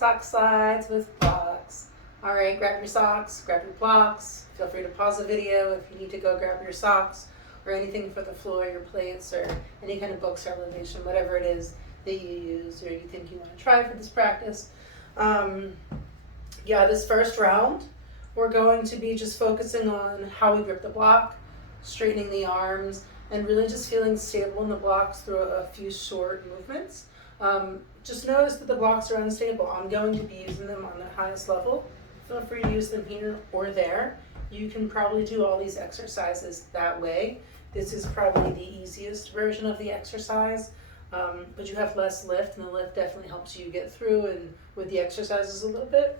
Sock slides with blocks. All right, grab your socks, grab your blocks. Feel free to pause the video if you need to go grab your socks or anything for the floor, your plates, or any kind of book sterilization, whatever it is that you use or you think you want to try for this practice. Yeah, this first round, we're going to be just focusing on how we grip the block, straightening the arms, and really just feeling stable in the blocks through a few short movements. Just notice that the blocks are unstable. I'm going to be using them on the highest level. Feel free to use them here or there. You can probably do all these exercises that way. This is probably the easiest version of the exercise, but you have less lift, and the lift definitely helps you get through and with the exercises a little bit.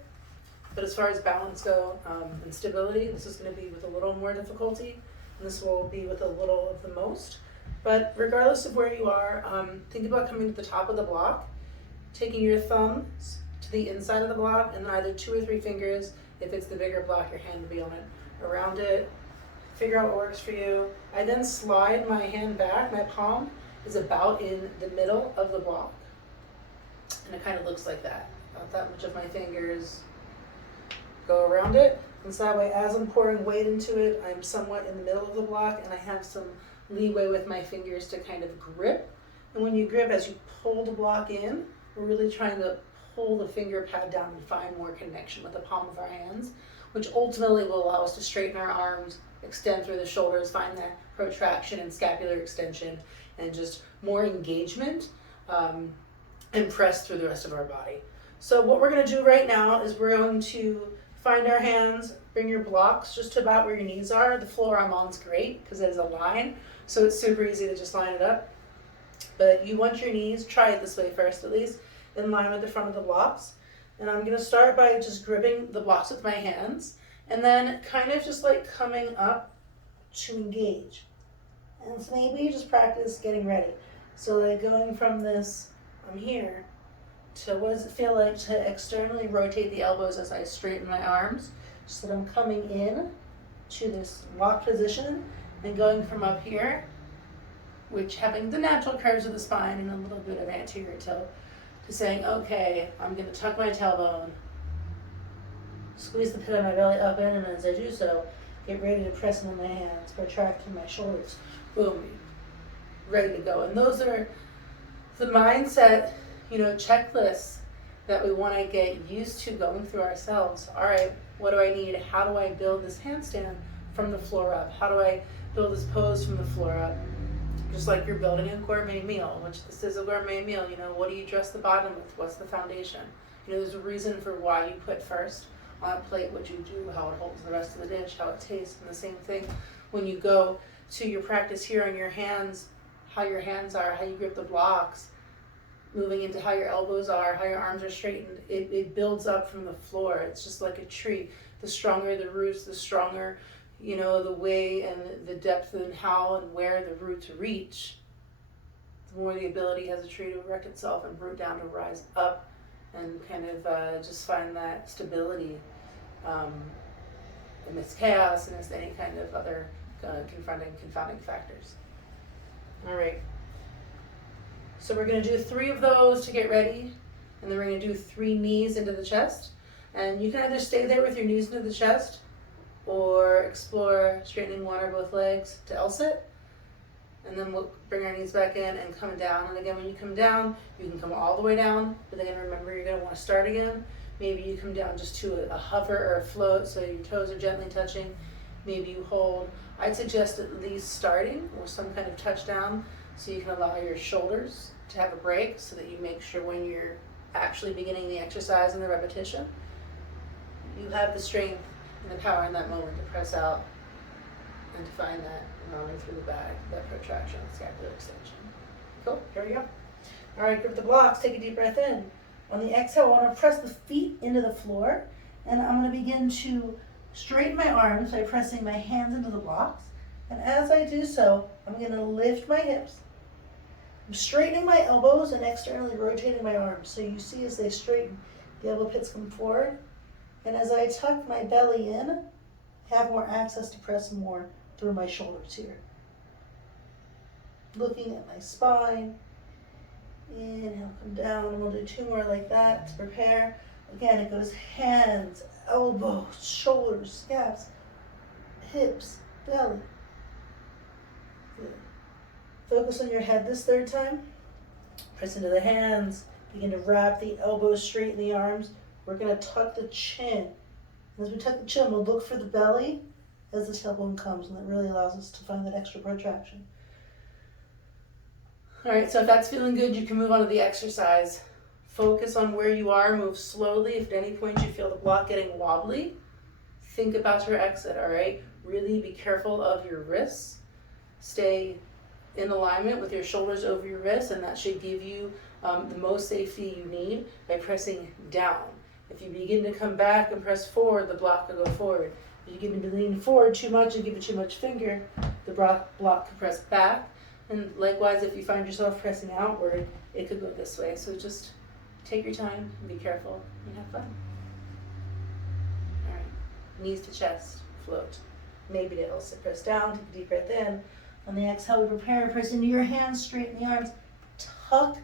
But as far as balance go and stability, this is going to be with a little more difficulty, and this will be with a little of the most. But regardless of where you are, think about coming to the top of the block, taking your thumbs to the inside of the block, and then either 2 or 3 fingers, if it's the bigger block, your hand will be on it, around it. Figure out what works for you. I then slide my hand back. My palm is about in the middle of the block, and it kind of looks like that. About that much of my fingers go around it, and so that way as I'm pouring weight into it, I'm somewhat in the middle of the block, and I have some leeway with my fingers to kind of grip. And when you grip, as you pull the block in, we're really trying to pull the finger pad down and find more connection with the palm of our hands, which ultimately will allow us to straighten our arms, extend through the shoulders, find that protraction and scapular extension, and just more engagement, and press through the rest of our body. So what we're going to do right now is we're going to find our hands, bring your blocks just to about where your knees are. The floor I'm on is great because there's a line, so it's super easy to just line it up. But you want your knees, try it this way first at least, in line with the front of the blocks. And I'm going to start by just gripping the blocks with my hands, and then kind of just like coming up to engage. And so maybe just practice getting ready. So like going from this, I'm here, to what does it feel like to externally rotate the elbows as I straighten my arms, so that I'm coming in to this locked position and going from up here, which having the natural curves of the spine and a little bit of anterior tilt, to saying, okay, I'm going to tuck my tailbone, squeeze the pit of my belly up in, and as I do so, get ready to press into my hands, protract through my shoulders, boom, ready to go. And those are the mindset, checklists that we want to get used to going through ourselves. All right, what do I need? How do I build this handstand from the floor up? How do I build this pose from the floor up? Just like you're building a gourmet meal, which this is a gourmet meal, what do you dress the bottom with? What's the foundation? There's a reason for why you put first on a plate what you do, how it holds the rest of the dish, how it tastes, and the same thing when you go to your practice here on your hands, how your hands are, how you grip the blocks, moving into how your elbows are, how your arms are straightened. It builds up from the floor. It's just like a tree. The stronger the roots, the stronger the way and the depth and how and where the roots reach, the more the ability has a tree to erect itself and root down to rise up and kind of just find that stability amidst chaos and amidst any kind of other confounding factors. All right. So we're going to do 3 of those to get ready, and then we're going to do 3 knees into the chest. And you can either stay there with your knees into the chest, or explore straightening one or both legs to L-sit, and then we'll bring our knees back in and come down. And again, when you come down, you can come all the way down, but again, remember you're going to want to start again. Maybe you come down just to a hover or a float, so your toes are gently touching. Maybe you hold. I'd suggest at least starting with some kind of touchdown, so you can allow your shoulders to have a break, so that you make sure when you're actually beginning the exercise and the repetition, you have the strength and the power in that moment to press out and to find that rounding through the back, that protraction, scapular extension. Cool, here we go. All right, grip the blocks, take a deep breath in. On the exhale, I want to press the feet into the floor, and I'm going to begin to straighten my arms by pressing my hands into the blocks. And as I do so, I'm going to lift my hips. I'm straightening my elbows and externally rotating my arms. So you see as they straighten, the elbow pits come forward. And as I tuck my belly in, I have more access to press more through my shoulders here. Looking at my spine. Inhale, come down, and we'll do 2 more like that to prepare. Again, it goes hands, elbows, shoulders, scabs, hips, belly. Good. Focus on your head this third time. Press into the hands. Begin to wrap the elbows, straighten the arms. We're going to tuck the chin. As we tuck the chin, we'll look for the belly as the tailbone comes, and that really allows us to find that extra protraction. All right, so if that's feeling good, you can move on to the exercise. Focus on where you are, move slowly. If at any point you feel the block getting wobbly, think about your exit, all right? Really be careful of your wrists. Stay in alignment with your shoulders over your wrists, and that should give you the most safety you need by pressing down. If you begin to come back and press forward, the block will go forward. If you begin to lean forward too much and give it too much finger, the block can press back. And likewise, if you find yourself pressing outward, it could go this way. So just take your time, and be careful, and have fun. All right, knees to chest, float. Maybe to also press down, take a deep breath in. On the exhale, we prepare to press into your hands, straighten the arms, tuck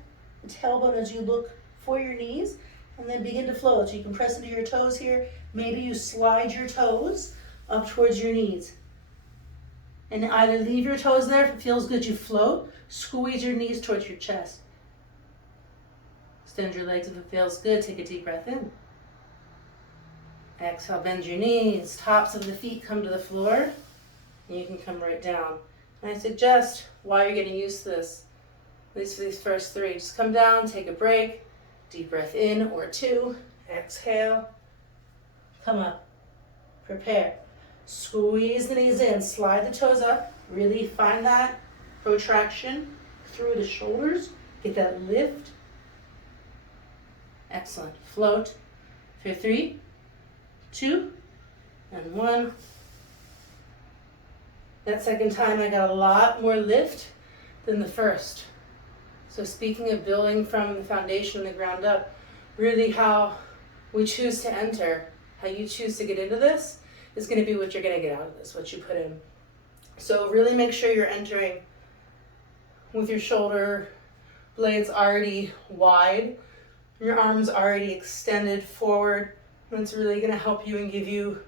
the tailbone as you look for your knees, and then begin to float. So you can press into your toes here. Maybe you slide your toes up towards your knees. And either leave your toes there if it feels good, you float, squeeze your knees towards your chest. Extend your legs if it feels good, take a deep breath in. Exhale, bend your knees, tops of the feet come to the floor, and you can come right down. And I suggest, while you're getting used to this, at least for these first three, just come down, take a break, deep breath in or two, exhale, come up, prepare. Squeeze the knees in, slide the toes up, really find that protraction through the shoulders, get that lift. Excellent. Float for 3, 2, and 1. That second time I got a lot more lift than the first. So speaking of building from the foundation, the ground up, really how we choose to enter, how you choose to get into this is going to be what you're going to get out of this, what you put in. So really make sure you're entering with your shoulder blades already wide, your arms already extended forward, and it's really going to help you and give you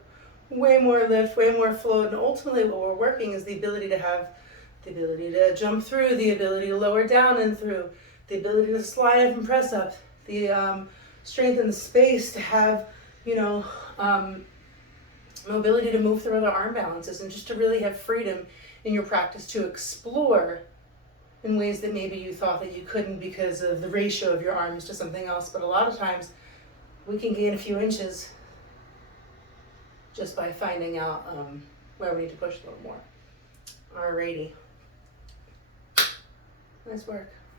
way more lift, way more flow, and ultimately what we're working is the ability to have the ability to jump through, the ability to lower down and through, the ability to slide up and press up, the strength and the space to have, mobility to move through other arm balances, and just to really have freedom in your practice to explore in ways that maybe you thought that you couldn't because of the ratio of your arms to something else. But a lot of times we can gain a few inches just by finding out where we need to push a little more. Alrighty. Nice work.